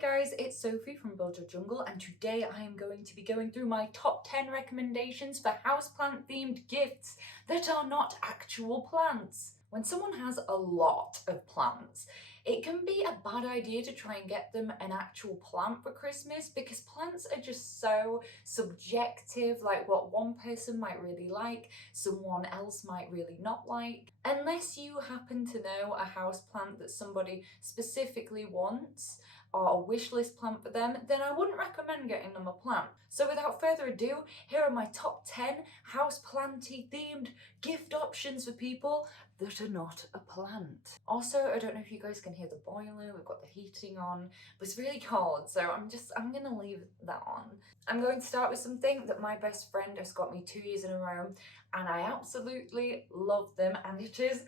Hey guys, it's Sophie from Build Your Jungle, and today I am going to be going through my top 10 recommendations for houseplant themed gifts that are not actual plants. When someone has a lot of plants, it can be a bad idea to try and get them an actual plant for Christmas because plants are just so subjective. Like what one person might really like, someone else might really not like. Unless you happen to know a houseplant that somebody specifically wants, or a wish list plant for them, then I wouldn't recommend getting them a plant. So without further ado, here are my top 10 houseplanty themed gift options for people that are not a plant. Also, I don't know if you guys can hear the boiler, we've got the heating on, but it's really cold, so I'm gonna leave that on. I'm going to start with something that my best friend has got me 2 years in a row, and I absolutely love them, and it is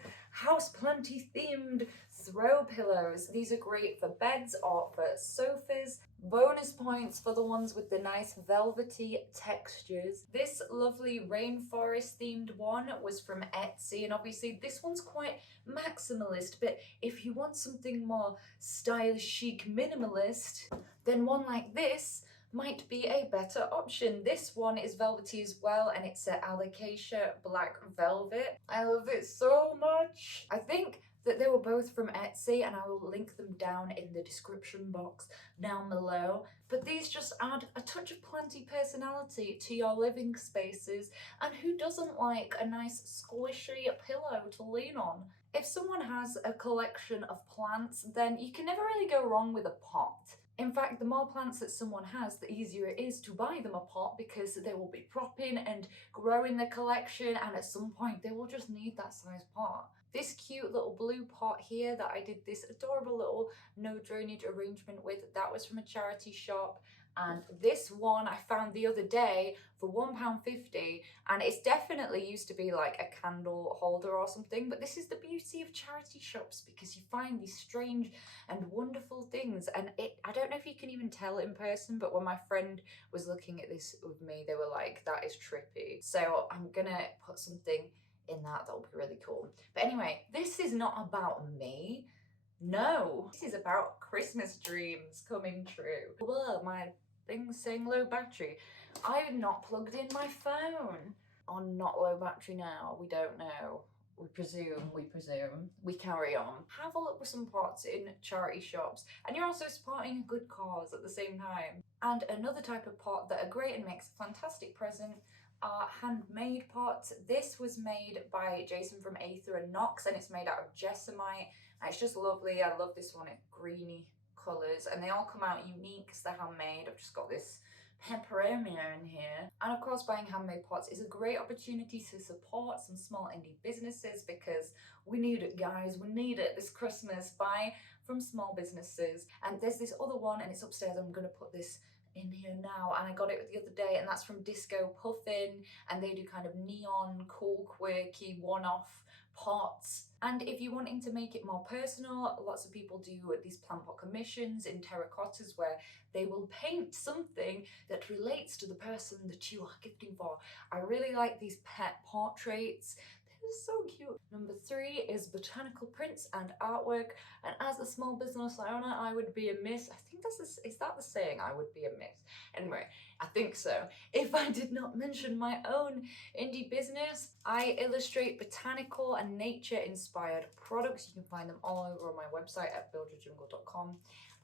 houseplanty themed throw pillows. These are great for beds or for sofas. Bonus points for the ones with the nice velvety textures. This lovely rainforest themed one was from Etsy, and obviously this one's quite maximalist, but if you want something more stylish, chic, minimalist, then one like this might be a better option. This one is velvety as well, and it's a alocasia black velvet. I love it so much. I think that they were both from Etsy, and I will link them down in the description box down below. But these just add a touch of planty personality to your living spaces, and who doesn't like a nice squishy pillow to lean on? If someone has a collection of plants, then you can never really go wrong with a pot. In fact, the more plants that someone has, the easier it is to buy them a pot because they will be propping and growing their collection, and at some point they will just need that size pot. This cute little blue pot here that I did this adorable little no drainage arrangement with, that was from a charity shop. And this one I found the other day for £1.50, and it's definitely used to be like a candle holder or something, but this is the beauty of charity shops because you find these strange and wonderful things. And I don't know if you can even tell in person, but when my friend was looking at this with me, they were like, that is trippy. So I'm gonna put something in that'll be really cool. But anyway, this is not about me. No, this is about Christmas dreams coming true. Whoa, my thing's saying low battery. I've not plugged in my phone. Or not low battery now, we don't know. We presume, we carry on. Have a look for some pots in charity shops, and you're also supporting a good cause at the same time. And another type of pot that are great and makes a fantastic present are handmade pots. This was made by Jason from Aether Nox, and it's made out of jesomite. And it's just lovely. I love this one. It's greeny colours, and they all come out unique because they're handmade. I've just got this Perrone in here. And of course, buying handmade pots is a great opportunity to support some small indie businesses because we need it, guys. We need it this Christmas. Buy from small businesses. And there's this other one, and it's upstairs. I'm going to put this in here now, and I got it the other day, and that's from Disco Puffin, and they do kind of neon, cool, quirky, one-off pots. And if you're wanting to make it more personal, lots of people do these plant pot commissions in terracottas where they will paint something that relates to the person that you are gifting for. I really like these pet portraits. They're so cute. Number 3 is Botanical Prints and Artwork, and as a small business owner, I would be amiss. I think is that the saying? I would be amiss. Anyway, I think so. If I did not mention my own indie business, I illustrate botanical and nature-inspired products. You can find them all over on my website at buildyourjungle.com.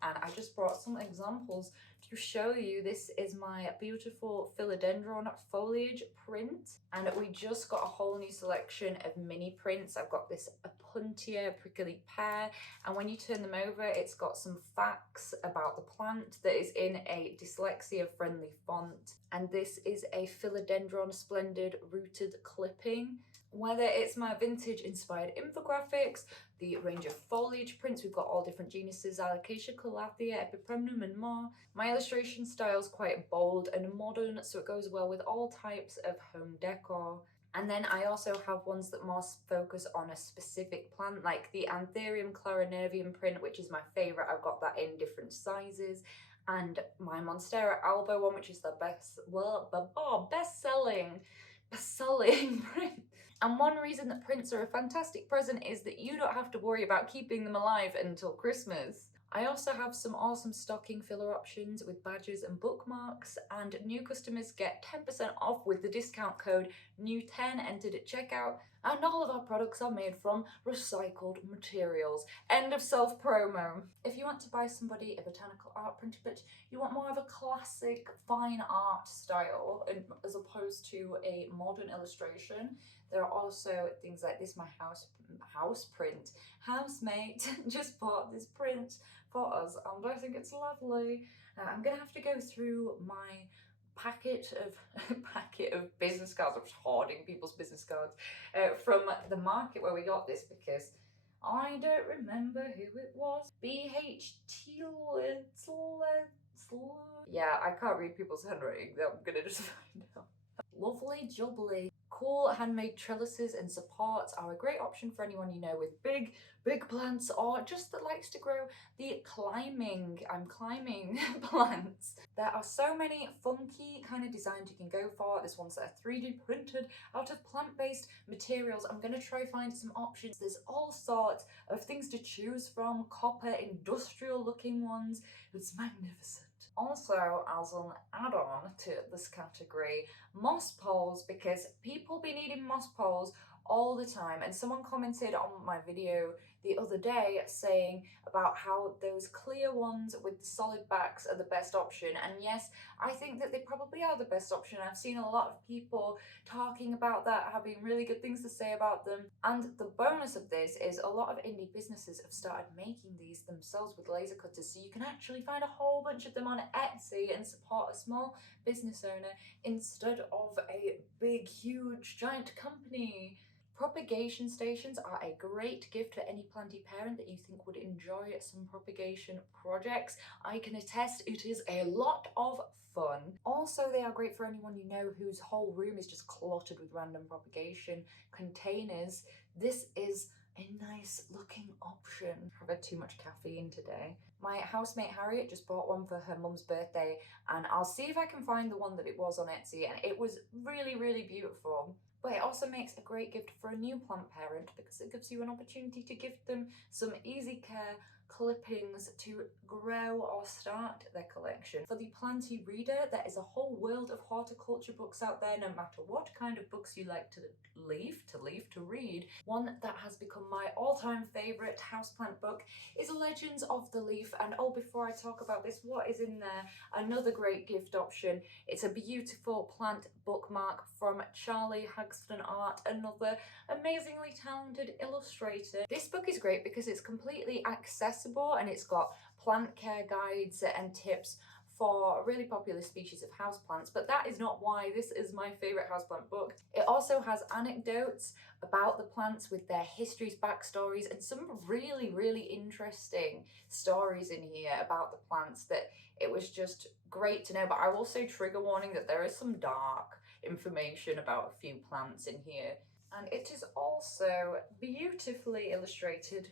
And I just brought some examples to show you. This is my beautiful philodendron foliage print, and we just got a whole new selection of mini prints. I've got this Apuntia prickly pear, and when you turn them over, it's got some facts about the plant that is in a dyslexia friendly font. And this is a philodendron splendid rooted clipping. Whether it's my vintage inspired infographics, the range of foliage prints, we've got all different genuses, Alocasia, Calathea, Epipremnum and more. My illustration style is quite bold and modern, so it goes well with all types of home decor. And then I also have ones that more focus on a specific plant, like the Anthurium clarinervium print, which is my favourite. I've got that in different sizes. And my Monstera albo one, which is the best-selling print. And one reason that prints are a fantastic present is that you don't have to worry about keeping them alive until Christmas. I also have some awesome stocking filler options with badges and bookmarks, and new customers get 10% off with the discount code NEW10 entered at checkout, and all of our products are made from recycled materials. End of self-promo. If you want to buy somebody a botanical art printer, but you want more of a classic fine art style as opposed to a modern illustration, there are also things like this. My housemate just bought this print for us, and I think it's lovely. I'm gonna have to go through my packet of business cards. I'm just hoarding people's business cards from the market where we got this, because I don't remember who it was. BHT. Yeah, I can't read people's handwriting. I'm gonna just find out. Lovely jubbly. Cool handmade trellises and supports are a great option for anyone you know with big plants, or just that likes to grow the climbing plants. There are so many funky kind of designs you can go for. This one's 3D printed out of plant-based materials. I'm gonna try find some options. There's all sorts of things to choose from. Copper, industrial looking ones. It's magnificent. Also, as an add-on to this category, moss poles, because people be needing moss poles all the time, and someone commented on my video the other day saying about how those clear ones with the solid backs are the best option, and yes, I think that they probably are the best option. I've seen a lot of people talking about that, having really good things to say about them, and the bonus of this is a lot of indie businesses have started making these themselves with laser cutters, so you can actually find a whole bunch of them on Etsy and support a small business owner instead of a big, huge, giant company. Propagation stations are a great gift for any planty parent that you think would enjoy some propagation projects. I can attest it is a lot of fun. Also, they are great for anyone you know whose whole room is just cluttered with random propagation containers. This is a nice looking option. I've had too much caffeine today. My housemate Harriet just bought one for her mum's birthday, and I'll see if I can find the one that it was on Etsy, and it was really beautiful. But it also makes a great gift for a new plant parent because it gives you an opportunity to gift them some easy care clippings to grow or start their collection. For the planty reader, there is a whole world of horticulture books out there, no matter what kind of books you like to read. One that has become my all-time favourite houseplant book is Legends of the Leaf, and oh, before I talk about this, what is in there? Another great gift option. It's a beautiful plant bookmark from Charlie Hagston Art, another amazingly talented illustrator. This book is great because it's completely accessible and it's got plant care guides and tips for a really popular species of houseplants, but that is not why this is my favourite houseplant book. It also has anecdotes about the plants with their histories, backstories, and some really interesting stories in here about the plants that it was just great to know. But I will say, trigger warning, that there is some dark information about a few plants in here. And it is also beautifully illustrated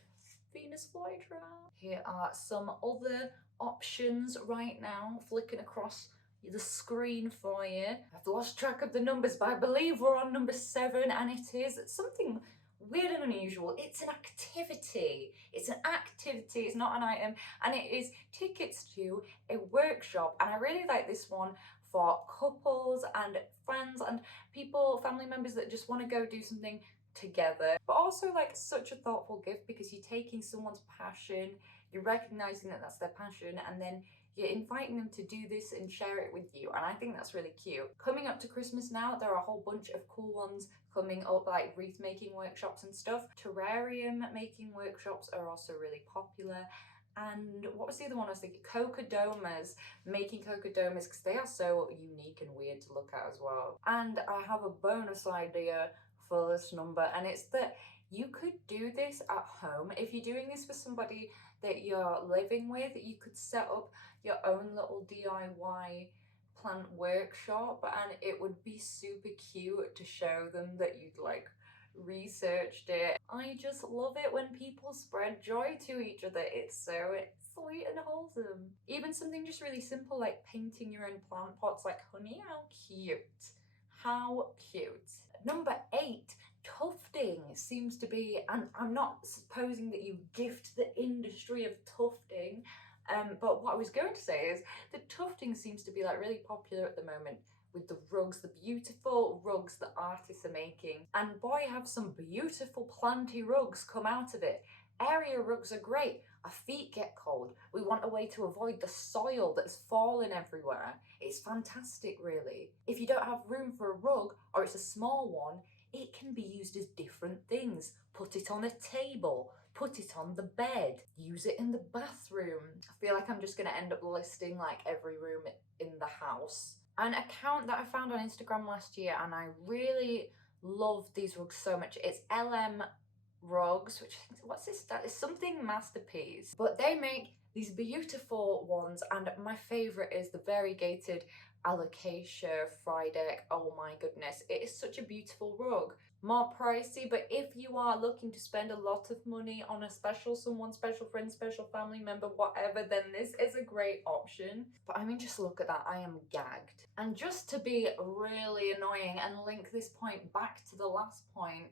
Venus flytrap. Here are some other options right now, flicking across the screen for you. I've lost track of the numbers, but I believe we're on number 7, and it is something weird and unusual. It's an activity. It's an activity, it's not an item, and it is tickets to a workshop. And I really like this one for couples and friends and people, family members that just want to go do something together, but also like such a thoughtful gift because you're taking someone's passion, you're recognizing that that's their passion, and then you're inviting them to do this and share it with you, and I think that's really cute. Coming up to Christmas now, there are a whole bunch of cool ones coming up, like wreath making workshops and stuff. Terrarium making workshops are also really popular. And what was the other one I was thinking? Cocodomas, making cocodomas, because they are so unique and weird to look at as well. And I have a bonus idea for this number, and it's that you could do this at home. If you're doing this for somebody that you're living with, you could set up your own little DIY plant workshop, and it would be super cute to show them that you'd like researched it. I just love it when people spread joy to each other. It's so sweet and wholesome. Even something just really simple like painting your own plant pots, like, honey, how cute. How cute. Number 8, tufting seems to be, and I'm not supposing that you gift the industry of tufting, But what I was going to say is the tufting seems to be like really popular at the moment with the rugs, the beautiful rugs that artists are making. And boy, have some beautiful planty rugs come out of it. Area rugs are great. Our feet get cold. We want a way to avoid the soil that's falling everywhere. It's fantastic, really. If you don't have room for a rug or it's a small one, it can be used as different things. Put it on a table, put it on the bed, use it in the bathroom. I feel like I'm just going to end up listing like every room in the house. An account that I found on Instagram last year, and I really love these rugs so much. It's LM Rugs, which, what's this? That is something masterpiece. But they make these beautiful ones, and my favourite is the variegated alocasia Friedeck. Oh my goodness, it is such a beautiful rug. More pricey, but if you are looking to spend a lot of money on a special someone, special friend, special family member, whatever, then this is a great option. But I mean, just look at that, I am gagged. And just to be really annoying and link this point back to the last point,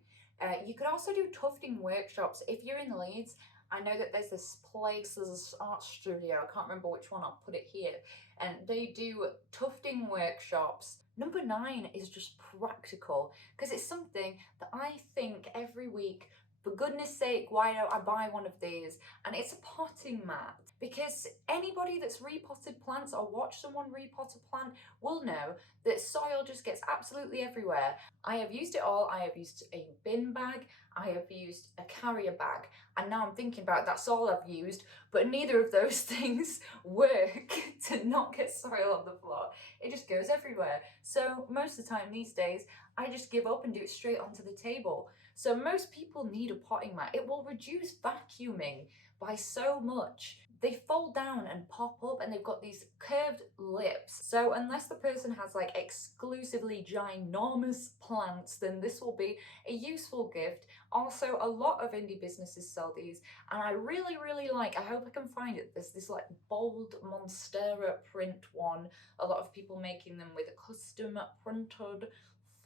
you could also do tufting workshops. If you're in Leeds, I know that there's this place, there's this art studio, I can't remember which one, I'll put it here, and they do tufting workshops. Number 9 is just practical, because it's something that I think every week, for goodness sake, why don't I buy one of these? And it's a potting mat, because anybody that's repotted plants or watched someone repot a plant will know that soil just gets absolutely everywhere. I have used it all. I have used a bin bag, I have used a carrier bag, and now I'm thinking about it, that's all I've used, but neither of those things work to not get soil on the floor. It just goes everywhere. So most of the time these days, I just give up and do it straight onto the table. So most people need a potting mat. It will reduce vacuuming by so much. They fold down and pop up, and they've got these curved lips. So unless the person has like exclusively ginormous plants, then this will be a useful gift. Also, a lot of indie businesses sell these, and I really, really like, I hope I can find it, there's this like bold Monstera print one. A lot of people making them with custom printed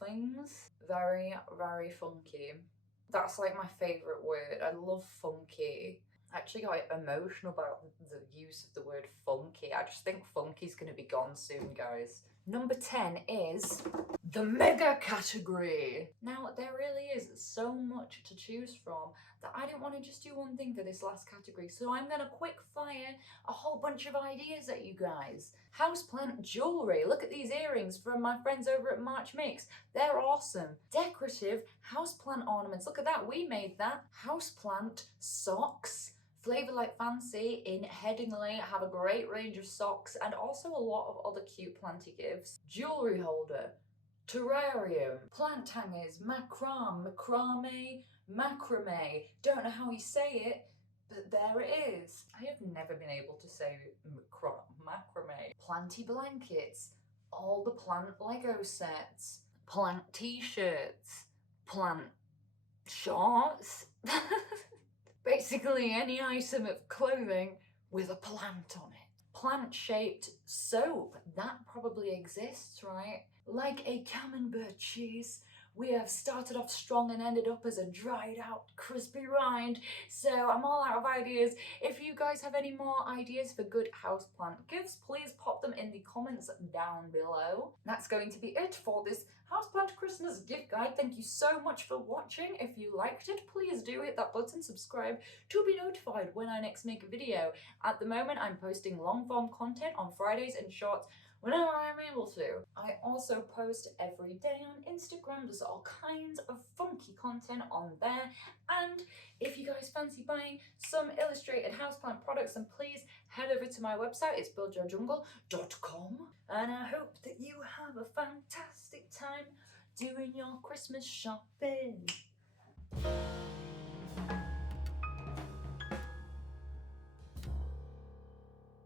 things. Very, very funky. That's like my favourite word. I love funky. I actually got emotional about the use of the word funky. I just think funky's going to be gone soon, guys. Number 10 is the mega category. Now, there really is so much to choose from that I didn't want to just do one thing for this last category, so I'm going to quick fire a whole bunch of ideas at you guys. Houseplant jewellery. Look at these earrings from my friends over at March Makes. They're awesome. Decorative houseplant ornaments. Look at that, we made that. Houseplant socks. Flavour Like Fancy in Headingley have a great range of socks and also a lot of other cute planty gifts. Jewellery holder, terrarium, plant hangers, macrame, don't know how you say it, but there it is. I have never been able to say macrame. Planty blankets, all the plant Lego sets, plant t-shirts, plant shorts. Basically any item of clothing with a plant on it. Plant-shaped soap, that probably exists, right? Like a camembert cheese, we have started off strong and ended up as a dried out crispy rind. So I'm all out of ideas. If you guys have any more ideas for good houseplant gifts, please pop them in the comments down below. That's going to be it for this houseplant Christmas gift guide. Thank you so much for watching. If you liked it, please do hit that button, subscribe to be notified when I next make a video. At the moment, I'm posting long form content on Fridays and shorts whenever I'm able to. I also post every day on Instagram. There's all kinds of funky content on there. And if you guys fancy buying some illustrated houseplant products, then please head over to my website. It's buildyourjungle.com. And I hope that you have a fantastic time doing your Christmas shopping.